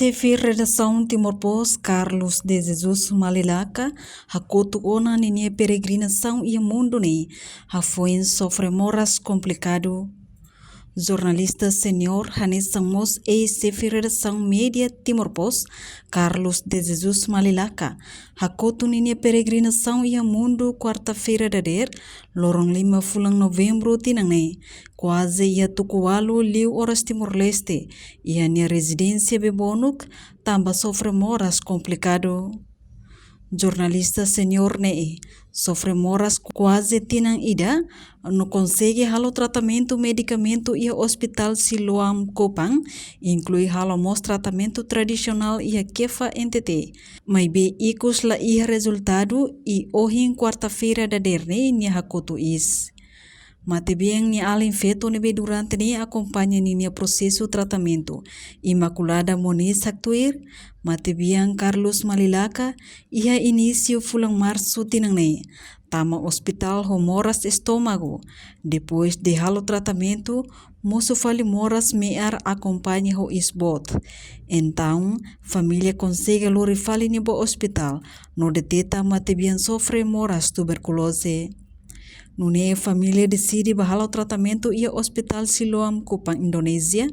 Chefe Redação Timor-Poste, Carlos de Jesus Malilaka, hakoto ona ninia peregrinação e mundo ne, hafoin sofre moras complicado. Jornalista senior Hanes Samos e chefe redação média Timor-Poste, Carlos de Jesus Malilaka, hakoto ninia peregrinação e mundo quarta-feira dader, lorong 5 fulang novembro tinangne, quase ia tukualu liu horas Timor-Leste, ia nia residência bebonuk, tambah sofre moras complicado. Jornalista senior ne sofre moras quase tinang ida, não consegue halo tratamento medicamento e hospital Siloam Kopang, inclui halo mos tratamento tradicional e kefa NTT, mas be ikus la i resultado e ohin quarta-feira da derne ni hakoto is. Mate bem ni além feito nebe durante ni acompanha ni processo tratamento. Imaculada Moniz Actuir, mate bem Carlos Malilaka, ia início fulang março tinangne. Tama hospital homoras estômago. Depois de halo tratamento, moço fali moras mear acompanha ho isbot. Então, família consegue lori fali ni bo hospital. No deteta mate bem sofre moras tuberculose. Nune família decide bahala o tratamento e hospital Siloam Kupang Indonesia,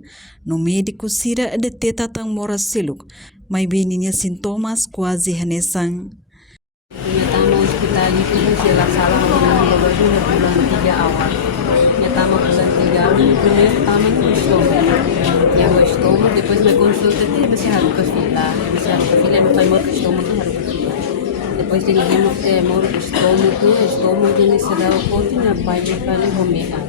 no médico sira deteta tang moras siluk, mas beninya sintomas quase hanesang. Nyatama hospital itu sila salah orang baru bulan 3 awal. Nyatama bulan 3 awal primeiro tama no estômago. Yang o estômago depois me consulta te você harus ke fila, me faz mor estômago harus ke fila. Depois de mor estômago ni será o ponto na pai de kali homea.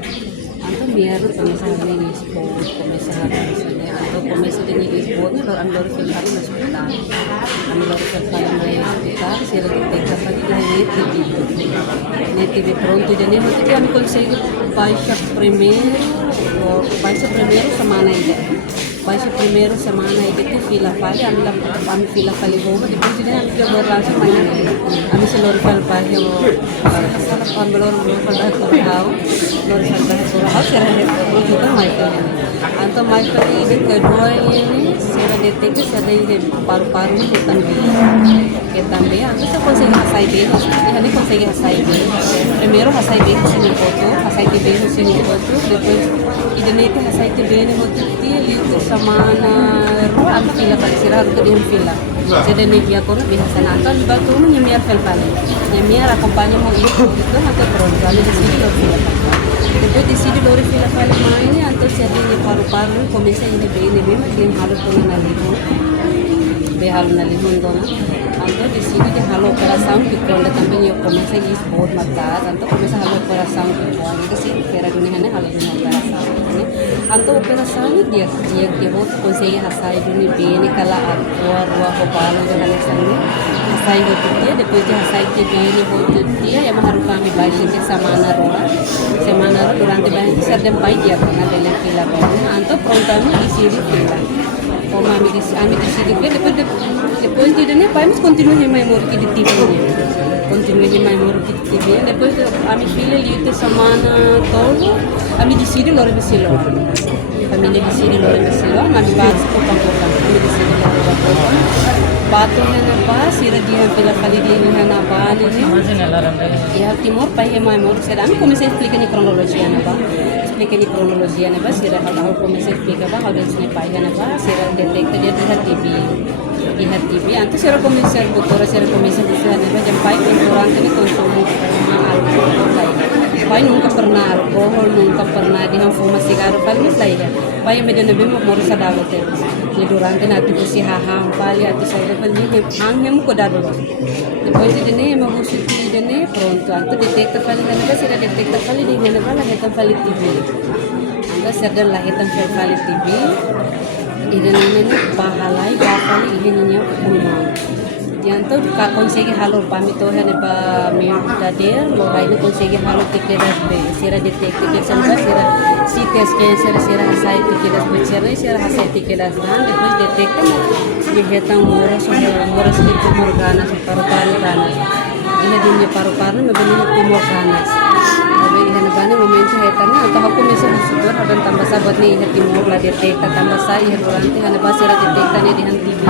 Anto biar começa a ver expor, começa a ver anto começa a ter expor no andor filtrar no hospital. Andor filtrar no hospital, se ele detecta pagi dia net pronto de nem você kami consegue baixa primeiro semana ainda. Baixa primeiro semana ainda tu fila pagi, ami fila kali boba depois de nem ami berlangsung mana. Ami seluruh file pagi mo para kasar pambalor mo pada kurang. Lor salbah kurang serah itu juga Michael ini. Anto Michael ini kedua ini serah detektif serah ini paru-paru que também anto se consegue hasai bem, ele consegue hasai bem. Primeiro hasai bem sini foto, hasai bem sini foto, depois identik hasai bem no titi itu samana ruam fila kali serah itu dia fila. Jadi dia kono biasa nanti di batu nyemiar file nyemiar akompannya mau itu nanti program di sini lo fila. Depois di sini lori fila kali mainnya anto siapa ini paru-paru komisa ini bem dia harus kono nalimu. Behal nalimun dona. Anto di sini dia halo operação que quando também eu comecei a expor matar, anto começa a halo operação que quando itu sih kira dunia ini halo dunia operação. Anto operação dia vou conseguir hasai dunia bem kala rua hobalo dan alasannya hasai itu dia depois dia hasai dia bem itu dia yang harus kami baik itu semana durante banyak sedang baik dia pernah dalam fila baru. Anto prontamente di sini fila. Como ami decidi que depois de né vamos continuar mais mor que de TV depois ami filha ali te semana todo ami decidi lor besilo família decidi lor besilo ami base popang ami decidi lor bato na pas ira dia pela kali dia na bani ne ya timor pai mai mor será ami comecei a explicar ni cronologia na ba sira kalau comecei a explicar ba how sini pai na ba sira detecta dia di TV antes sira comecei a doutora sira comecei a dizer na jam pai orang ini konsumo alkohol pai nunca pernah alkohol nunca pernah dia fuma cigarro paling lain pai me dena bem mor sadalo te ni durante na tipo si haham pali ati sai paling hangem ko dado depois de ne me gusti de ne pronto anto detecta paling na sira detecta paling di ne bala heta paling TV anda sadar lah heta paling TV ida ne bahalai bakal igininya pulmão dianto ka consegue halo pamito hane ba mi dader lo raine consegue halo tikledas be sira detecta que samba sira CT scan sira hasai tikledas be sira hasai tikledas dan depois detecta de heta moras de morgana paru-paru ganas Iha dia paru-paru na bani tumor ganas. Tapi iha na bani momento hetana atau aku mesem syukur adan tambah sabat ni iha timur la detekta tambah sa iha durante hana ba sira detekta ni dihan TB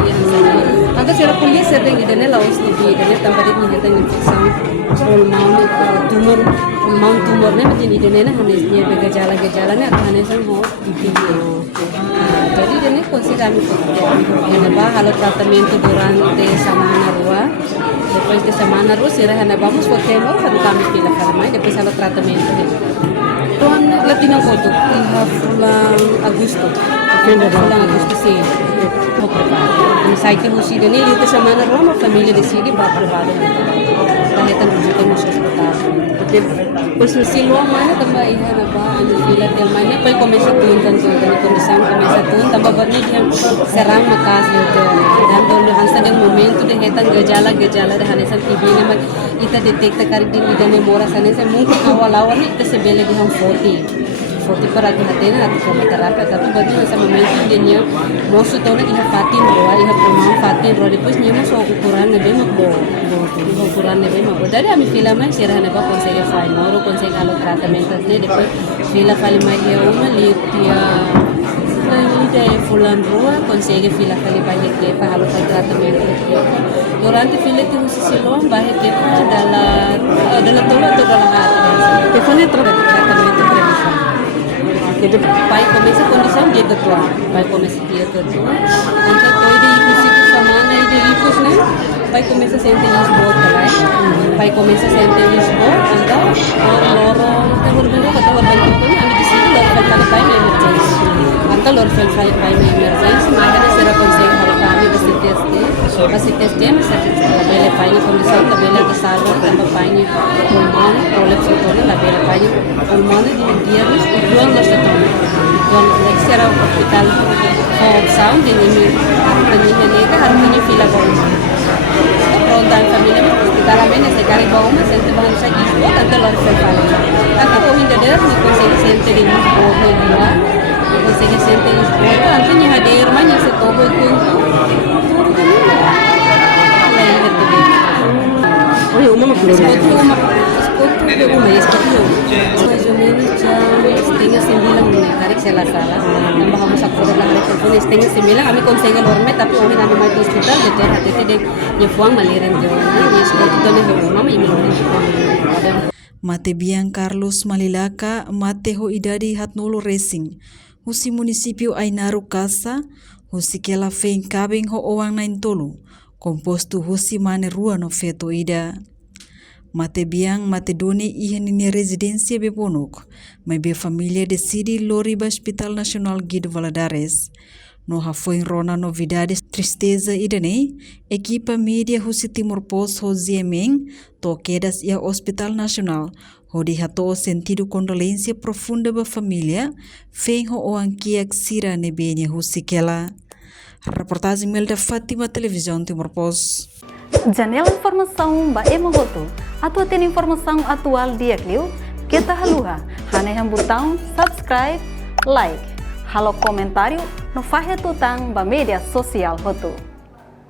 Maka sira polis sering idane laos TB idane tambah ni iha tan infeksam tumor ni macam idane na hana iha gejala-gejala ni atau hana sang ho TB. Jadi idane konsi kami hana ba halo tratamento durante semana rua. Depois de semana rua sira hana vamos por temor hanu kami pila kalmai depois halo tratamento. Tuhan latinang foto iha bulan Agosto. Bulan Agosto sih. Mau preparo. Cycle musi dani lihat semana rua mau família decide ba preparo. Tahetan rujukan musi hospital. Depois musi luar mana tambah iha na ba anu pila del mana pai começa tudo dan começar tudo tambah barni dia serang makas gitu. Dan dulu hansa dengan momento de hetan gejala de hanesan TB nama ita detekta kari din idane mora sanesa mungkin awal-awal ita sebele di ham 40 para hatena atau kemoterapia tapi bagi masa momento dia mosu tona iha fatin roa iha pulmão fatin roa depois nyema so ukuran nebe mabo ukuran nebe mabo dari ami fila mai sira neba consegue fai moro consegue alo tratamento de depois fila fali mai dia uma litia ida fulan rua consegue fila fali banyak dia pa alo tratamento durante fila tu silom bahaya dia dalam tolo atau dalam hati telefone tratamento previsão jadi pai começa condição dia ketua pai começa dia ketua então toda isso semana ide ricos né pai começa sente Lisboa também pai começa sente Lisboa então loro até berbeda kata berbeda tu ami di sini loro kali pai emergency atau loro kali pai emergency makanya será consegue kalau kami basi teste masa bela pai condição tabela de salva tambah pai pulmão oleh fotonya la bela pai pulmão di dia duang los dan será hospital sound ini penyidikan harusnya fila baru dan família hospital amena sekali bawa mas sente bahan saja itu tanto luar biasa tapi kalau tidak ada ni consegue sente di Lisboa dia consegue sente di Lisboa artinya hadir mana setobo itu oh ya umum belum mais ou menos já tenho 9 mulai tarik saya salah tambah kamu sakura lah hari pun tenho 9 kami consegue dormir tapi kami nanti mai hospital de hati de nyefuang maliran jawa ni sebab itu nih mama ini Mate Biang Carlos Malilaka mate ho idadi hatnolo racing husi municipio Ainaru Kasa husi kela fein kabeng ho owang nain tolu kompostu husi mane rua no feto ida Mate Biang mate doni iha nini residencia beponok mai be familia decidi lori ba Hospital Nacional Guido Valadares no foi rona novidades tristeza idane equipa media husi Timor Pos ho ziemeng to quedas ia Hospital Nacional ho di hato sentido condolência profunda ba família feng ho oankiak sira nebenya husi kela reportagem Melda Fátima Televisão Timor Pos. Janela informação ba emogoto atau tem informação atual dia kliu kita haluha hane yang botão subscribe like halo comentário no fahe tutang ba media sosial hotu